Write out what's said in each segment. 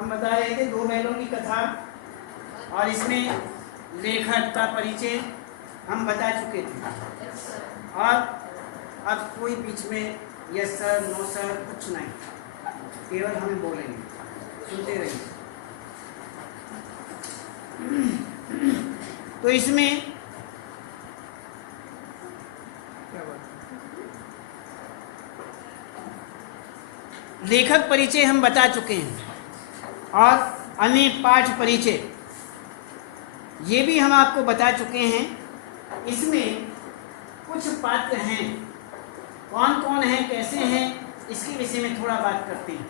हम बता रहे थे 2 बैलों की कथा, और इसमें लेखक का परिचय हम बता चुके थे। और अब कोई बीच में यस सर, नो सर कुछ नहीं, केवल हमें बोलेंगे, सुनते रहिए। तो इसमें क्या बात, लेखक परिचय हम बता चुके हैं, और अन्य पाठ परिचय ये भी हम आपको बता चुके हैं। इसमें कुछ पात्र हैं, कौन कौन हैं, कैसे हैं, इसके विषय में थोड़ा बात करते हैं।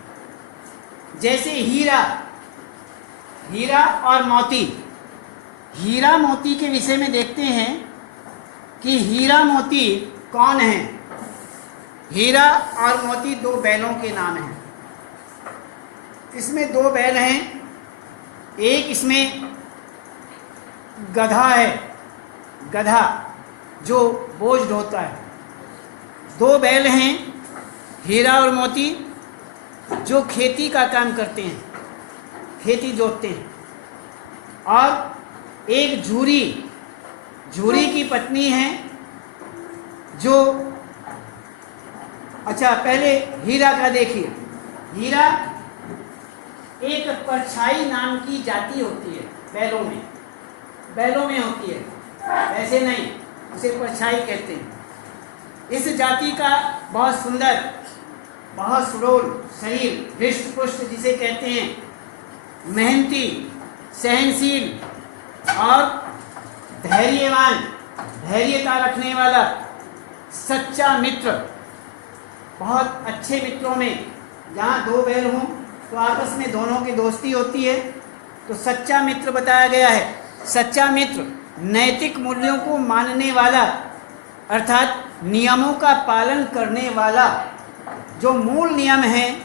जैसे हीरा और मोती। हीरा मोती के विषय में देखते हैं कि हीरा मोती कौन है। हीरा और मोती 2 बैलों के नाम हैं। इसमें 2 बैल हैं, एक इसमें गधा है, गधा जो बोझ ढोता है। 2 बैल हैं हीरा और मोती जो खेती का काम करते हैं, खेती जोतते हैं। और एक झूरी की पत्नी है जो, अच्छा पहले हीरा का देखिए। हीरा एक परछाई नाम की जाति होती है, बैलों में होती है, ऐसे नहीं, उसे परछाई कहते हैं। इस जाति का बहुत सुंदर, बहुत सुडौल शरीर, हृष्ट पुष्ट जिसे कहते हैं, मेहनती, सहनशील और धैर्यवान, धैर्यता रखने वाला, सच्चा मित्र। बहुत अच्छे मित्रों में जहाँ 2 बैल हों तो आपस में दोनों की दोस्ती होती है, तो सच्चा मित्र बताया गया है। सच्चा मित्र नैतिक मूल्यों को मानने वाला, अर्थात नियमों का पालन करने वाला। जो मूल नियम हैं,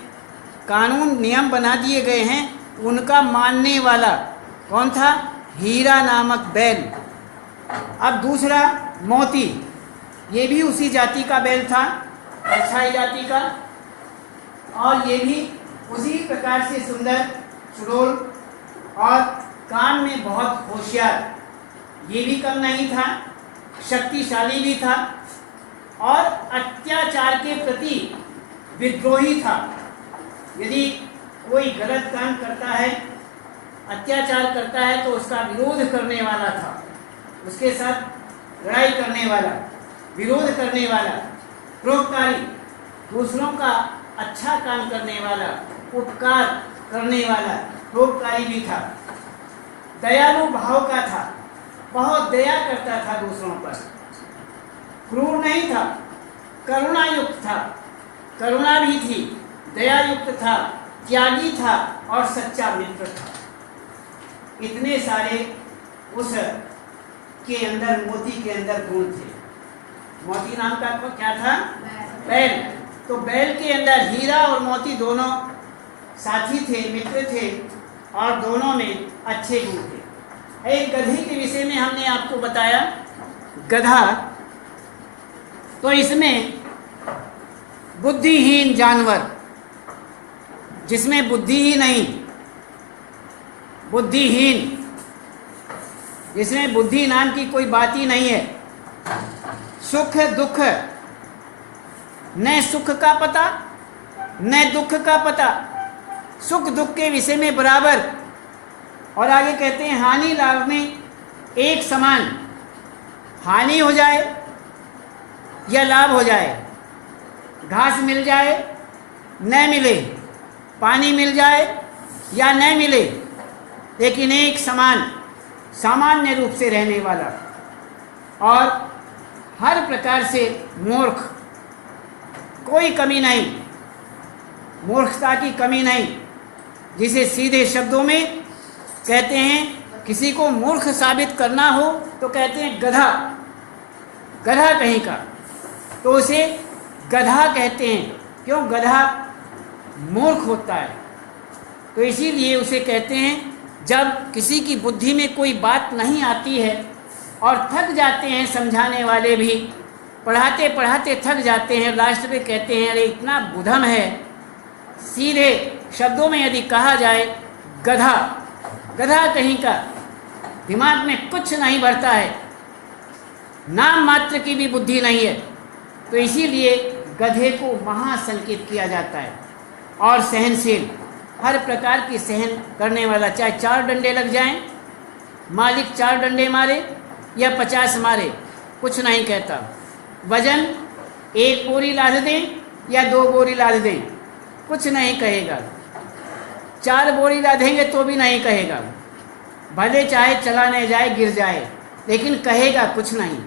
कानून नियम बना दिए गए हैं, उनका मानने वाला कौन था? हीरा नामक बैल। अब दूसरा मोती, ये भी उसी जाति का बैल था, परछाई जाति का, और ये भी उसी प्रकार से सुंदर, सुडौल और काम में बहुत होशियार। ये भी कम नहीं था, शक्तिशाली भी था और अत्याचार के प्रति विद्रोही था। यदि कोई गलत काम करता है, अत्याचार करता है, तो उसका विरोध करने वाला था, उसके साथ लड़ाई करने वाला, विरोध करने वाला, परोपकारी, दूसरों का अच्छा काम करने वाला, उपकार करने वाला, परोपकारी भी था। दयालु भाव का था, बहुत दया करता था दूसरों पर, क्रूर नहीं था, करुणा युक्त था, करुणा भी थी, दया युक्त था, त्यागी था और सच्चा मित्र था। इतने सारे उस के अंदर, मोती के अंदर गुण थे। मोती नाम का क्या था? बैल। तो बैल के अंदर हीरा और मोती दोनों साथी थे, मित्र थे, और दोनों में अच्छे गुण थे। एक गधे के विषय में हमने आपको बताया। गधा तो इसमें बुद्धिहीन जानवर, जिसमें बुद्धि ही नहीं, बुद्धिहीन, जिसमें बुद्धि नाम की कोई बात ही नहीं है। सुख दुख, न सुख का पता न दुख का पता, सुख दुख के विषय में बराबर। और आगे कहते हैं हानि लाभ में एक समान। हानि हो जाए या लाभ हो जाए, घास मिल जाए न मिले, पानी मिल जाए या न मिले, लेकिन एक समान, सामान्य रूप से रहने वाला, और हर प्रकार से मूर्ख, कोई कमी नहीं, मूर्खता की कमी नहीं। जिसे सीधे शब्दों में कहते हैं, किसी को मूर्ख साबित करना हो तो कहते हैं गधा, गधा कहीं का, तो उसे गधा कहते हैं। क्यों? गधा मूर्ख होता है, तो इसीलिए उसे कहते हैं। जब किसी की बुद्धि में कोई बात नहीं आती है और थक जाते हैं समझाने वाले भी, पढ़ाते पढ़ाते थक जाते हैं, लास्ट में कहते हैं अरे इतना बुधम है। सीधे शब्दों में यदि कहा जाए गधा, गधा कहीं का, दिमाग में कुछ नहीं बढ़ता है, नाम मात्र की भी बुद्धि नहीं है, तो इसीलिए गधे को महासंकेत किया जाता है। और सहनशील, हर प्रकार की सहन करने वाला, चाहे 4 डंडे लग जाएं, मालिक 4 डंडे मारे या 50 मारे, कुछ नहीं कहता। वजन 1 बोरी लाद दें या 2 बोरी लाद दें, कुछ नहीं कहेगा। 4 बोरी लादेंगे तो भी नहीं कहेगा, भले चाहे चला नहीं जाए, गिर जाए, लेकिन कहेगा कुछ नहीं।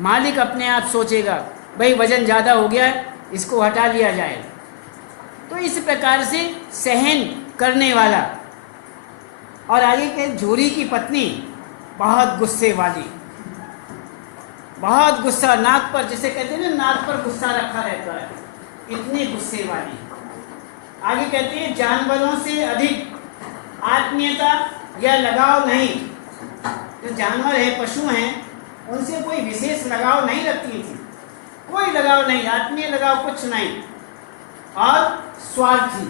मालिक अपने आप सोचेगा भाई वजन ज़्यादा हो गया है, इसको हटा लिया जाए। तो इस प्रकार से सहन करने वाला। और आगे के झूरी की पत्नी बहुत गुस्से वाली, बहुत गुस्सा, नाक पर, जैसे कहते हैं ना, नाक पर गुस्सा रखा रहता है, इतनी गुस्से वाली। आगे कहते हैं जानवरों से अधिक आत्मीयता या लगाव नहीं। जो जानवर है, पशु हैं, उनसे कोई विशेष लगाव नहीं रखती थी, कोई लगाव नहीं, आत्मीय लगाव कुछ नहीं। और स्वार्थी,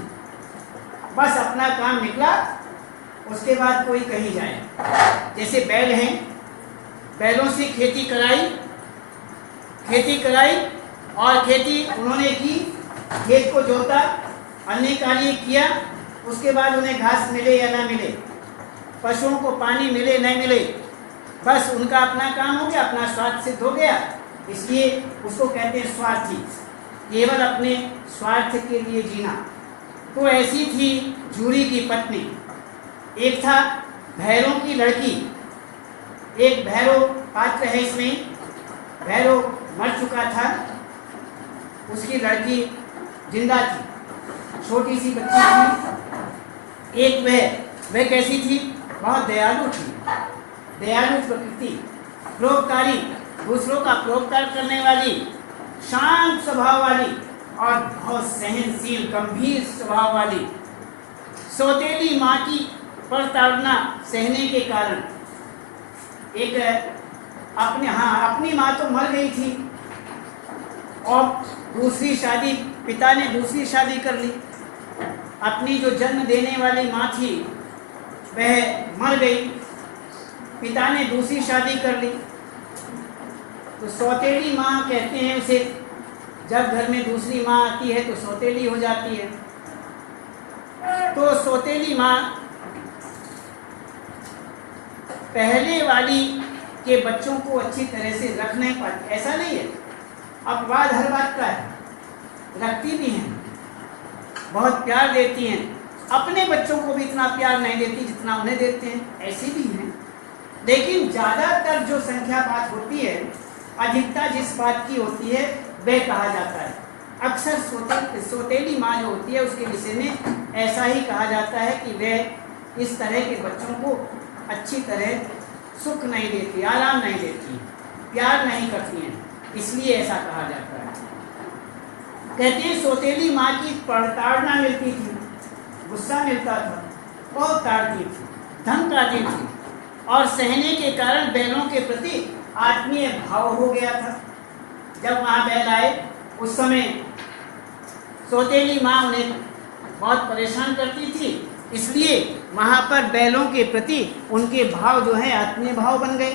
बस अपना काम निकला, उसके बाद कोई कहीं जाए। जैसे बैल हैं, बैलों से खेती कराई और खेती उन्होंने की, खेत को जोता, अन्य कार्य किया, उसके बाद उन्हें घास मिले या ना मिले, पशुओं को पानी मिले नहीं मिले, बस उनका अपना काम हो गया, अपना स्वार्थ सिद्ध हो गया, इसलिए उसको कहते हैं स्वार्थी, केवल अपने स्वार्थ के लिए जीना। तो ऐसी थी झूरी की पत्नी। एक था भैरों की लड़की, एक भैरव पात्र है इसमें, भैरव मर चुका था, उसकी लड़की जिंदा थी, छोटी सी बच्ची थी। एक वह कैसी थी, बहुत दयालु थी, दयालु प्रकृति, परोपकारी, दूसरों का परोपकार करने वाली, शांत स्वभाव वाली और बहुत सहनशील गंभीर स्वभाव वाली। सौतेली माँ की प्रताड़ना सहने के कारण अपनी माँ तो मर गई थी और दूसरी शादी, पिता ने दूसरी शादी कर ली। अपनी जो जन्म देने वाली माँ थी वह मर गई, पिता ने दूसरी शादी कर ली। तो सौतेली माँ कहते हैं उसे, जब घर में दूसरी माँ आती है तो सौतेली हो जाती है। तो सौतेली माँ पहले वाली के बच्चों को अच्छी तरह से रख नहीं पाती, ऐसा नहीं है, अपवाद हर बात का है, रखती भी हैं, बहुत प्यार देती हैं, अपने बच्चों को भी इतना प्यार नहीं देती जितना उन्हें देते हैं, ऐसी भी हैं। लेकिन ज़्यादातर जो संख्या बात होती है, अधिकता जिस बात की होती है वह कहा जाता है। अक्सर सौतेली माँ जो होती है उसके विषय में ऐसा ही कहा जाता है कि वह इस तरह के बच्चों को अच्छी तरह सुख नहीं देती, आराम नहीं देती, प्यार नहीं करती हैं, इसलिए ऐसा कहा जाता है। कहते हैं सौतेली माँ की प्रताड़ना मिलती थी, गुस्सा मिलता था, बहुत ताड़ती थी, धमकाती थी, और सहने के कारण बैलों के प्रति आत्मीय भाव हो गया था। जब वहाँ बैल आए उस समय सौतेली माँ उन्हें बहुत परेशान करती थी, इसलिए वहाँ पर बैलों के प्रति उनके भाव जो है आत्मीय भाव बन गए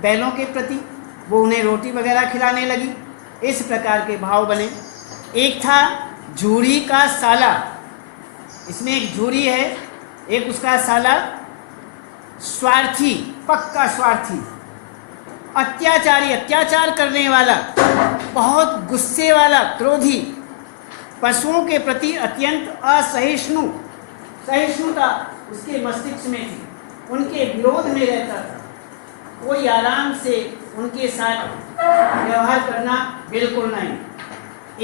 बैलों के प्रति, वो उन्हें रोटी वगैरह खिलाने लगी, इस प्रकार के भाव बने। एक था झूरी का साला, इसमें एक झूरी है, एक उसका साला, स्वार्थी, पक्का स्वार्थी, अत्याचारी, अत्याचार करने वाला, बहुत गुस्से वाला, क्रोधी, पशुओं के प्रति अत्यंत असहिष्णु, सहिष्णुता उसके मस्तिष्क में थी, उनके विरोध में रहता था, कोई आराम से उनके साथ व्यवहार करना बिल्कुल नहीं।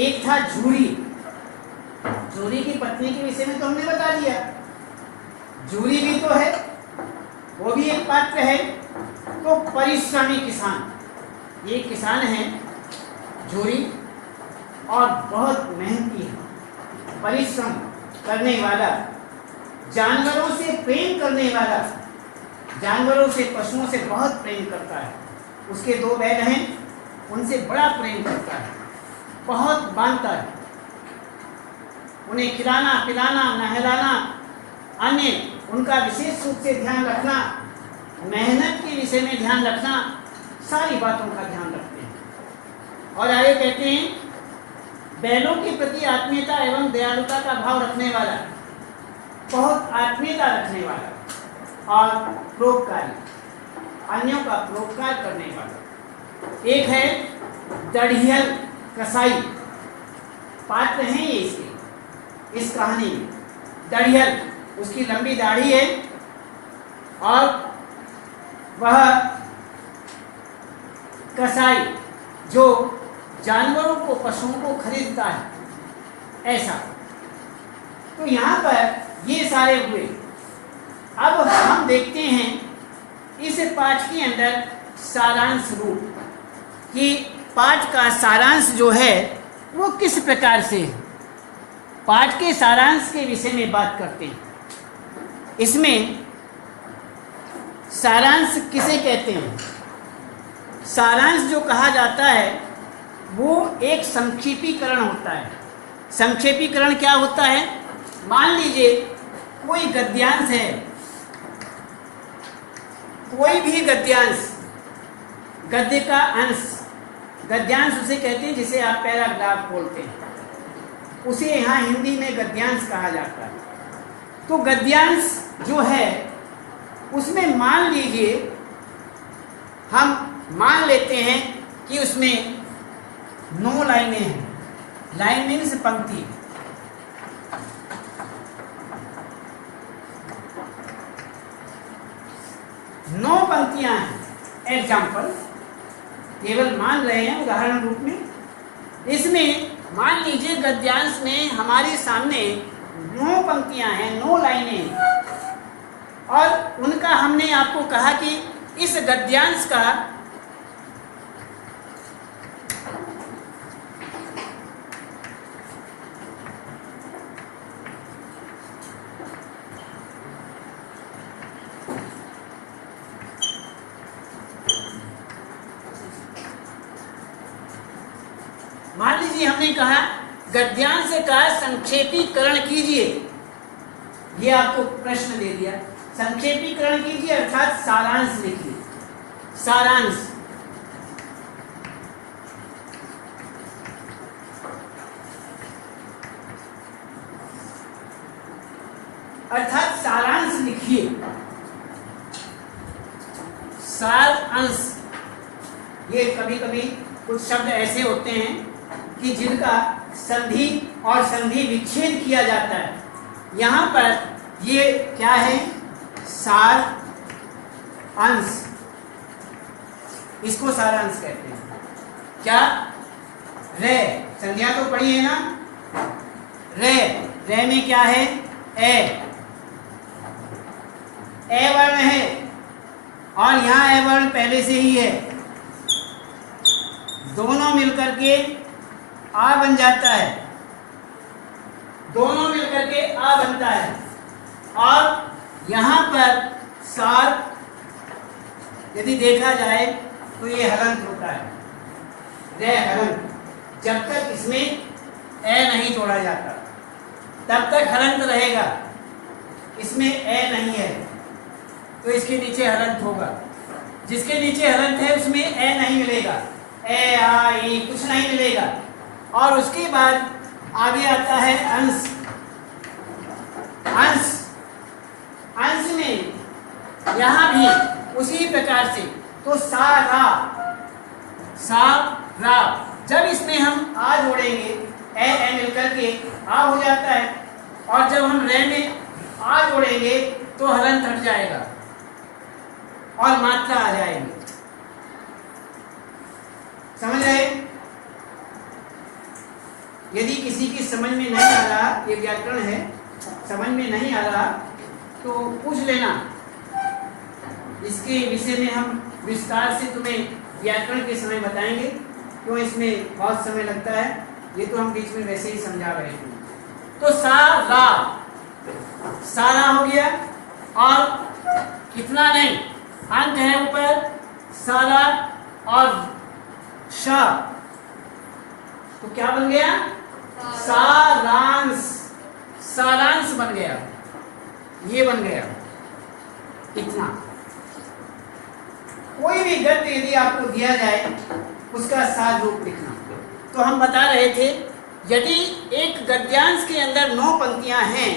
एक था झूरी, झूरी की पत्नी के विषय में तो हमने बता दिया, झूरी भी तो है, वो भी एक पात्र है। तो परिश्रमी किसान, ये किसान है झूरी और बहुत मेहनती है, परिश्रम करने वाला, जानवरों से प्रेम करने वाला, जानवरों से, पशुओं से बहुत प्रेम करता है। उसके 2 बैल हैं, उनसे बड़ा प्रेम करता है, बहुत बांधता है, उन्हें खिलाना पिलाना नहलाना अन्य उनका विशेष रूप से ध्यान रखना, मेहनत के विषय में ध्यान रखना, सारी बातों का ध्यान रखते हैं। और आगे कहते हैं बैलों के प्रति आत्मीयता एवं दयालुता का भाव रखने वाला, बहुत आत्मीयता रखने वाला और परोपकारी, अन्यों का परोपकार करने वाला। एक है दढ़ियल कसाई, पात्र हैं ये इसके इस कहानी में। दढ़ियल, उसकी लंबी दाढ़ी है और वह कसाई जो जानवरों को, पशुओं को खरीदता है, ऐसा। तो यहाँ पर ये सारे हुए। अब हम देखते हैं इस पाठ के अंदर सारांश रूप कि पाठ का सारांश जो है वो किस प्रकार से है। पाठ के सारांश के विषय में बात करते हैं। इसमें सारांश किसे कहते हैं? सारांश जो कहा जाता है वो एक संक्षेपीकरण होता है। संक्षेपीकरण क्या होता है? मान लीजिए कोई गद्यांश है, कोई भी गद्यांश, गद्य का अंश, गद्यांश उसे कहते हैं जिसे आप पैराग्राफ बोलते हैं, उसे यहाँ हिंदी में गद्यांश कहा जाता है। तो गद्यांश जो है उसमें मान लीजिए हम मान लेते हैं कि उसमें 9 लाइनें हैं। लाइन मीन्स पंक्ति। नौ पंक्तियां हैं। एग्जाम्पल केवल मान रहे हैं उदाहरण रूप में। इसमें मान लीजिए गद्यांश में हमारे सामने 9 पंक्तियां हैं, 9 लाइनें हैं और उनका हमने आपको कहा कि इस गद्यांश का मान लीजिए हमने कहा गद्यांश का संक्षेपीकरण कीजिए। ये आपको प्रश्न दे दिया, संक्षेपीकरण कीजिए अर्थात सारांश लिखिए। सारांश अर्थात सारांश लिखिए। सार अंश, ये कभी कभी कुछ शब्द ऐसे होते हैं कि जिनका संधि और संधि विच्छेद किया जाता है। यहाँ पर ये क्या है? सार अंश, इसको सारांश कहते हैं। क्या? रे, संध्या तो पढ़ी है ना? रे, रे में क्या है? ए वर्ण है और यहाँ ए वर्ण पहले से ही है, दोनों मिलकर के आ बन जाता है, दोनों मिलकर के आ बनता है। और यहाँ पर सार यदि देखा जाए तो ये हलंत होता है, रे हलंत। जब तक इसमें ए नहीं जोड़ा जाता तब तक हलंत रहेगा। इसमें ए नहीं है तो इसके नीचे हलंत होगा। जिसके नीचे हलंत है उसमें ए नहीं मिलेगा, ए आ ई कुछ नहीं मिलेगा। और उसके बाद आगे आता है अंश। अंश, अंश में यहाँ भी उसी प्रकार से। तो सा रा, जब इसमें हम आ जोड़ेंगे ए मिलकर के आ हो जाता है और जब हम रे में आ जोड़ेंगे तो हलंत हट जाएगा और मात्रा आ जाएगी। समझ रहे? यदि किसी की समझ में नहीं आ रहा, ये व्याकरण है, समझ में नहीं आ रहा तो पूछ लेना। इसके विषय में हम विस्तार से तुम्हें व्याकरण के समय बताएंगे, क्यों इसमें बहुत समय लगता है। ये तो हम बीच में वैसे ही समझा रहे थे। तो सारा हो गया और कितना नहीं, अंक है ऊपर सारा और शा, तो क्या बन गया? सारांश, सारांश बन गया। ये बन गया इतना। कोई भी गद्य यदि आपको दिया जाए उसका सार रूप लिखना। तो हम बता रहे थे यदि एक गद्यांश के अंदर 9 पंक्तियां हैं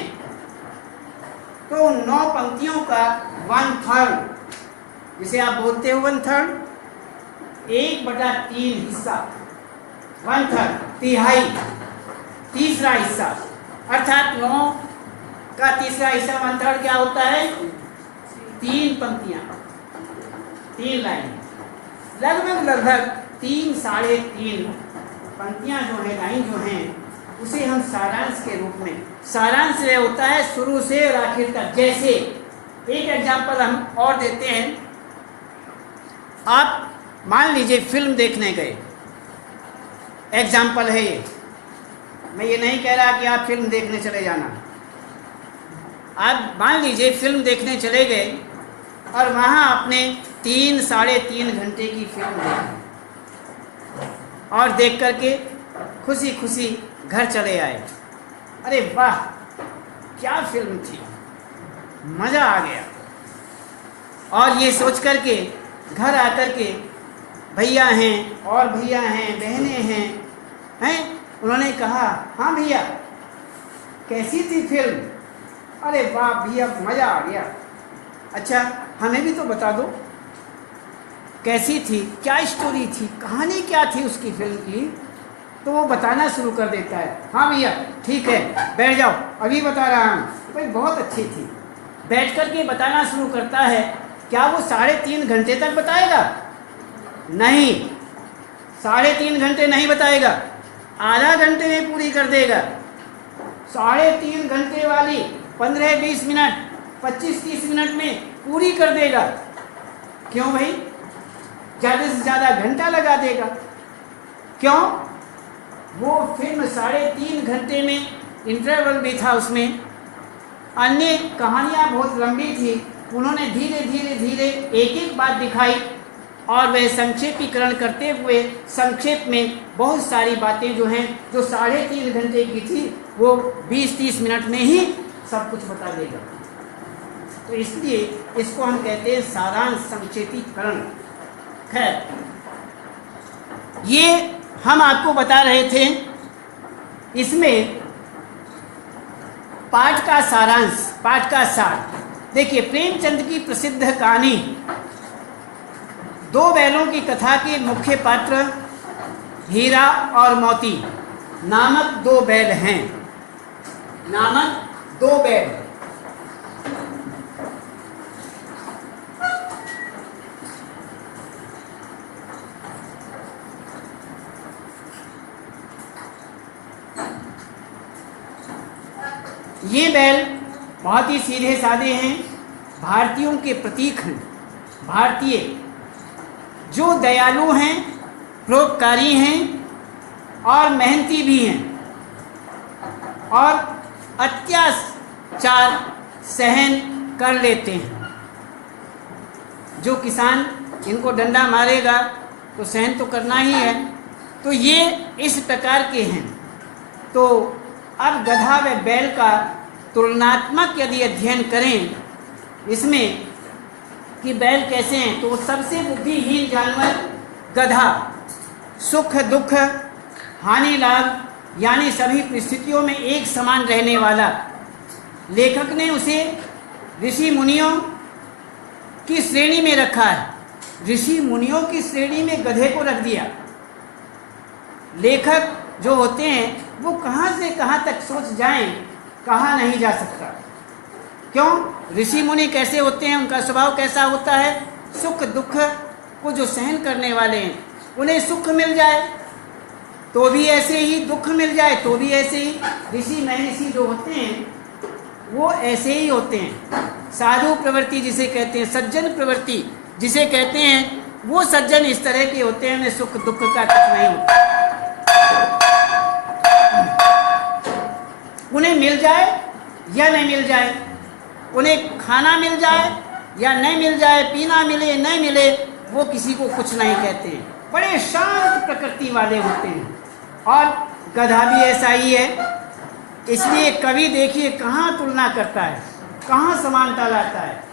तो उन 9 पंक्तियों का 1/3, जिसे आप बोलते हो 1/3, 1/3 हिस्सा, 1/3 तिहाई, तीसरा हिस्सा, अर्थात 9 का तीसरा हिस्सा 1/3 क्या होता है? 3 पंक्तियां, 3 लाइन, लगभग 3 साढ़े 3 पंक्तियां जो है, लाइन जो हैं, उसे हम सारांश के रूप में, सारांश यह होता है शुरू से और आखिर तक। जैसे एक एग्जाम्पल हम और देते हैं, आप मान लीजिए फिल्म देखने गए, एग्जाम्पल है ये, मैं ये नहीं कह रहा कि आप फिल्म देखने चले जाना। आप मान लीजिए फिल्म देखने चले गए और वहाँ आपने 3 साढ़े 3 घंटे की फिल्म देखी और देख करके खुशी खुशी घर चले आए। अरे वाह क्या फिल्म थी, मज़ा आ गया। और ये सोच करके घर आकर के भैया हैं और भैया हैं, बहनें हैं, उन्होंने कहा हाँ भैया कैसी थी फिल्म? अरे वाह भैया मज़ा आ गया। अच्छा हमें भी तो बता दो कैसी थी, क्या स्टोरी थी, कहानी क्या थी उसकी फिल्म की। तो वो बताना शुरू कर देता है, हाँ भैया ठीक है बैठ जाओ अभी बता रहा हूँ, भाई बहुत अच्छी थी। बैठ कर के बताना शुरू करता है। क्या वो 3.5 घंटे तक बताएगा? नहीं, 3.5 घंटे नहीं बताएगा, आधा घंटे में पूरी कर देगा। 3.5 घंटे वाली 15-20 मिनट, 25-30 मिनट में पूरी कर देगा। क्यों भाई? ज़्यादा से ज़्यादा घंटा लगा देगा। क्यों? वो फिल्म 3.5 घंटे में इंटरवल भी था, उसमें अन्य कहानियाँ बहुत लंबी थी, उन्होंने धीरे धीरे एक एक बात दिखाई और वह संक्षेपीकरण करते हुए संक्षेप में बहुत सारी बातें जो हैं, जो 3.5 घंटे की थी, वो 20-30 मिनट में ही सब कुछ बता देगा। तो इसलिए इसको हम कहते हैं सारांश, संक्षेपीकरण। खैर, ये हम आपको बता रहे थे, इसमें पाठ का सारांश, पाठ का सार। देखिए प्रेमचंद की प्रसिद्ध कहानी 2 बैलों की कथा के मुख्य पात्र हीरा और मोती नामक 2 बैल हैं, नामक 2 बैल। ये बैल बहुत ही सीधे साधे हैं, भारतीयों के प्रतीक हैं। भारतीय जो दयालु हैं, परोपकारी हैं और मेहनती भी हैं और अत्याचार सहन कर लेते हैं। जो किसान इनको डंडा मारेगा तो सहन तो करना ही है। तो ये इस प्रकार के हैं। तो अब गधा व बैल का तुलनात्मक यदि अध्ययन करें इसमें कि बैल कैसे हैं, तो सबसे बुद्धिहीन जानवर गधा, सुख दुख हानि लाभ यानी सभी परिस्थितियों में एक समान रहने वाला। लेखक ने उसे ऋषि मुनियों की श्रेणी में रखा है। ऋषि मुनियों की श्रेणी में गधे को रख दिया। लेखक जो होते हैं वो कहाँ से कहाँ तक सोच जाएं, कहाँ नहीं जा सकता। क्यों? ऋषि मुनि कैसे होते हैं, उनका स्वभाव कैसा होता है? सुख दुख को जो सहन करने वाले हैं, उन्हें सुख मिल जाए तो भी ऐसे ही, दुख मिल जाए तो भी ऐसे ही। ऋषि महर्षि जो होते हैं वो ऐसे ही होते हैं। साधु प्रवृत्ति जिसे कहते हैं, सज्जन प्रवृत्ति जिसे कहते हैं, वो सज्जन इस तरह के होते हैं, उन्हें सुख दुख का कुछ नहीं होता। उन्हें मिल जाए या नहीं मिल जाए, उन्हें खाना मिल जाए या नहीं मिल जाए, पीना मिले नहीं मिले, वो किसी को कुछ नहीं कहते हैं। बड़े शांत प्रकृति वाले होते हैं। और गधा भी ऐसा ही है। इसलिए कवि देखिए कहाँ तुलना करता है, कहाँ समानता लाता है?